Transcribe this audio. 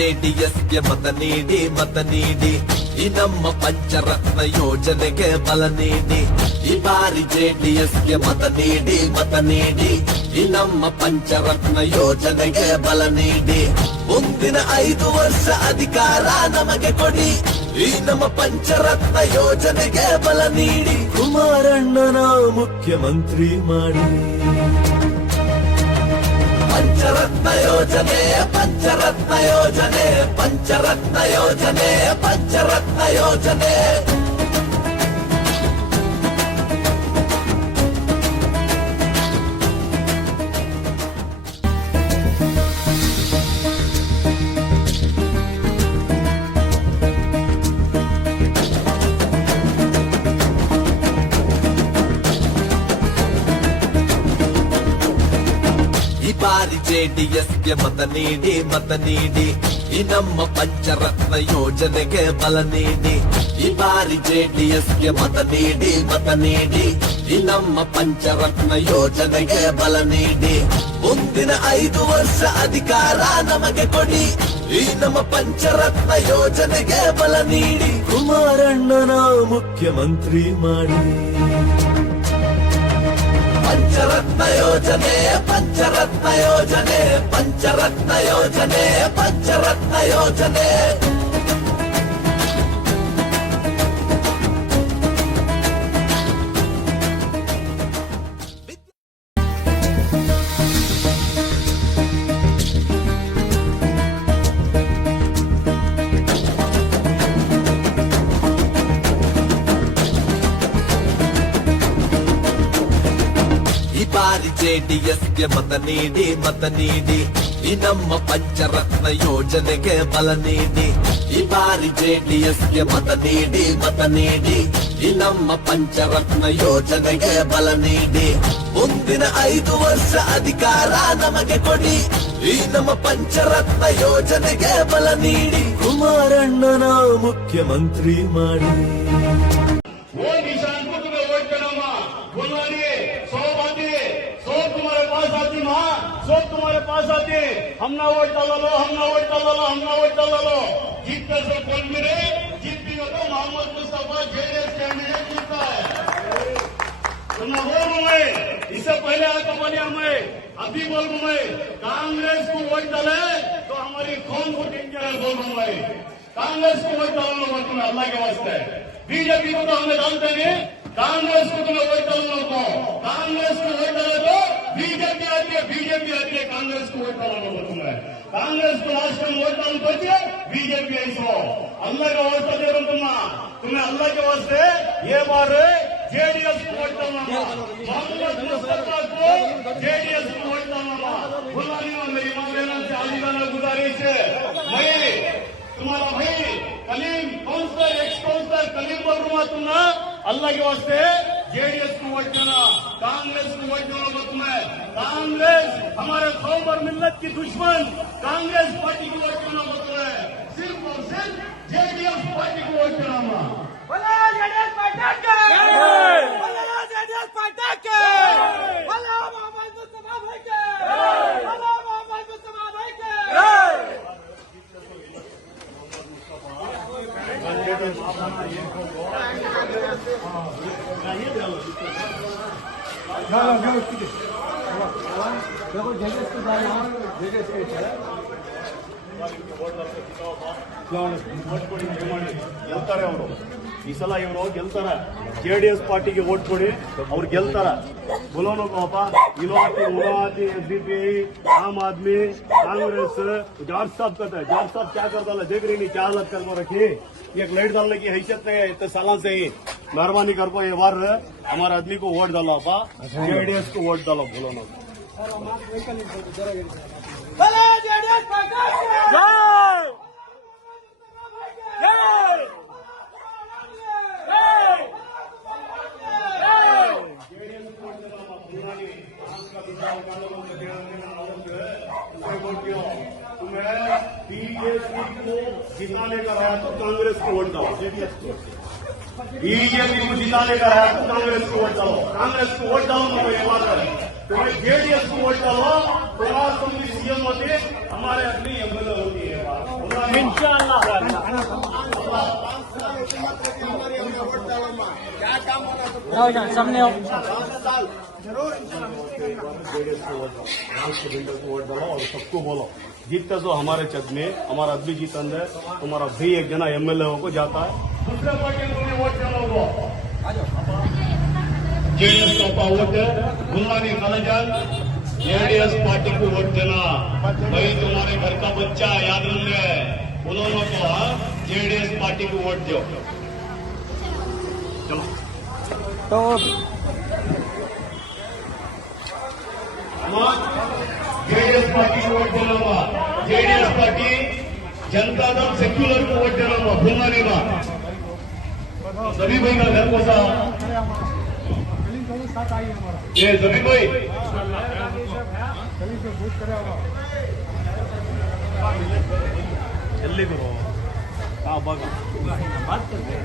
ಜೆಡಿಎಸ್ಗೆ ಮತ ನೀಡಿ ಈ ನಮ್ಮ ಪಂಚರತ್ನ ಯೋಜನೆಗೆ ಬಲ ನೀಡಿ. ಈ ಬಾರಿ ಜೆಡಿಎಸ್ಗೆ ಮತ ನೀಡಿ ಈ ನಮ್ಮ ಪಂಚರತ್ನ ಯೋಜನೆಗೆ ಬಲ ನೀಡಿ. ಮುಂದಿನ 5 ವರ್ಷ ಅಧಿಕಾರ ನಮಗೆ ಕೊಡಿ. ಈ ನಮ್ಮ ಪಂಚರತ್ನ ಯೋಜನೆಗೆ ಬಲ ನೀಡಿ. ಕುಮಾರಣ್ಣನ ಮುಖ್ಯಮಂತ್ರಿ ಮಾಡಿ. ಪಂಚರತ್ನ ಯೋಜನೆ ಪಂಚರತ್ನ ಯೋಜನೆ ಪಂಚರತ್ನ ಯೋಜನೆ ಪಂಚರತ್ನ ಯೋಜನೆ. ಈ ಬಾರಿ ಜೆಡಿಎಸ್ಗೆ ಮತ ನೀಡಿ ಈ ನಮ್ಮ ಪಂಚರತ್ನ ಯೋಜನೆಗೆ ಬಲ ನೀಡಿ. ಈ ಬಾರಿ ಜೆಡಿಎಸ್ಗೆ ಮತ ನೀಡಿ ಈ ನಮ್ಮ ಪಂಚರತ್ನ ಯೋಜನೆಗೆ ಬಲ ನೀಡಿ. ಮುಂದಿನ 5 ವರ್ಷ ಅಧಿಕಾರ ನಮಗೆ ಕೊಡಿ. ಈ ನಮ್ಮ ಪಂಚರತ್ನ ಯೋಜನೆಗೆ ಬಲ ನೀಡಿ. ಕುಮಾರಣ್ಣನ ಮುಖ್ಯಮಂತ್ರಿ ಮಾಡಿ. ಪಂಚರತ್ನ ಯೋಜನೆ ಪಂಚರತ್ನ ಯೋಜನೆ ಪಂಚರತ್ನ ಯೋಜನೆ ಪಂಚರತ್ನ ಯೋಜನೆ. ಈ ಬಾರಿ ಜೆಡಿಎಸ್ಗೆ ಮತ ನೀಡಿ ಈ ನಮ್ಮ ಪಂಚರತ್ನ ಯೋಜನೆಗೆ ಬಲ ನೀಡಿ. ಈ ಬಾರಿ ಜೆಡಿಎಸ್ಗೆ ಮತ ನೀಡಿ ಈ ನಮ್ಮ ಪಂಚರತ್ನ ಯೋಜನೆಗೆ ಬಲ ನೀಡಿ. ಮುಂದಿನ 5 ವರ್ಷ ಅಧಿಕಾರ ನಮಗೆ ಕೊಡಿ. ಈ ನಮ್ಮ ಪಂಚರತ್ನ ಯೋಜನೆಗೆ ಬಲ ನೀಡಿ. ಕುಮಾರಣ್ಣನ ಮುಖ್ಯಮಂತ್ರಿ ಮಾಡಿ. तुम्हारे पास आती है, हम ना वोट डालो, हम ना वोट डालो. जीत कर सब बोल मेरे जीत भी हो तो मोहम्मद मुस्तफा जेडीएस कैंडिडेट जीतता है. सुना बोल मैं इससे पहले आता बोले हमें अभी बोल मैं कांग्रेस को वोट डाले तो हमारी कौन को डेंजर है बोल मैं कांग्रेस को वोट डालना मत तुम्हें अल्लाह के वास्ते. बीजेपी को तो हमें डालते नहीं, कांग्रेस को तुम्हें वोट डालना को. कांग्रेस को वोट डाले तो बीजेपी आती है कांग्रेस को वोट डालना बोलता है. कांग्रेस को लास्ट टाइम वोट डालना बचे बीजेपी ऐसो अल्लाह का वास्ता दे रहा तुम्हें अल्लाह के वास्ते ये बार जेडीएस को वोट डालना. मोहम्मद मुस्तफा को जेडीएस को वोट डालना. बुलानी मेरी माँ बहनों से आजीवाना गुजारिश है. मैं तुम्हारा भाई Kaleem counsellor ex counsellor Kaleem बोल रहा तुम्हारा अल्लाह के वास्ते जेडीएस को वोट देना, कांग्रेस को वोट देना मत में. कांग्रेस हमारे कौम और मिल्लत की दुश्मन. कांग्रेस पार्टी को वोट देना मत है. सिर्फ और सिर्फ जेडीएस पार्टी को वोट देना. बोलो जेडीएस पार्टी के, बोलो जेडीएस पार्टी के, बोलो मोहम्मद मुस्तफा भाई के, बोलो मोहम्मद मुस्तफा भाई के. ಗೆಲ್ತಾರೆ ಅವರು. ಈ ಸಲ ಇವರು ಗೆಲ್ತಾರ. जेडीएस ಪಾರ್ಟಿಗೆ ವೋಟ್ ಕೊಡಿ, ಅವ್ರು ಗೆಲ್ತಾರ. बोलो पापा इलाहाबादी उलाहाबादी एसडीपीआई आम आदमी कांग्रेस जॉर्ज साहब कहता है. जॉर्ज साहब क्या करता है देख रही नहीं क्या हालत कर रखी. एक लाइट डालने की हैसियत नहीं है इतने सालों से ही. मेहरबानी कर को ये बार हमारे आदमी को वोट डालो आपा. जेडीएस को वोट डालो. बोलो ना बोलो जेडीएस पार्टी के. तुम्हें बीजेपी को जिताने का रहा तो कांग्रेस को वोट डालो. जेडीएस को बीजेपी को जिताने का रहा तो कांग्रेस को वोट डालो. कांग्रेस को वोट डालो ना ये बात है. तुम्हें जेडीएस को वोट डालो. तुम्हारा तुम सीएम होती हमारे अपनी एमएलए होती है. सबने वोट डालो और सबको बोलो जीतते तो हमारे छत में हमारा आदमी जीतन है तुम्हारा भी एक जना एमएलए को जाता है दूसरे पार्टी को भी वोट डालो जेडीएस का वोट गुल्लानी खालाजान जेडीएस पार्टी को वोट देना भाई तुम्हारे घर का बच्चा याद रखे उन्होंने को जेडीएस पार्टी को वोट दो चलो तो जेडीएस पार्टी को वोट देना JDS party Janata Dal secular को वोट देना भूमाने में सभी भाई का घर को सा ये सभी भाई जल्दी करो हाँ बघा बात करते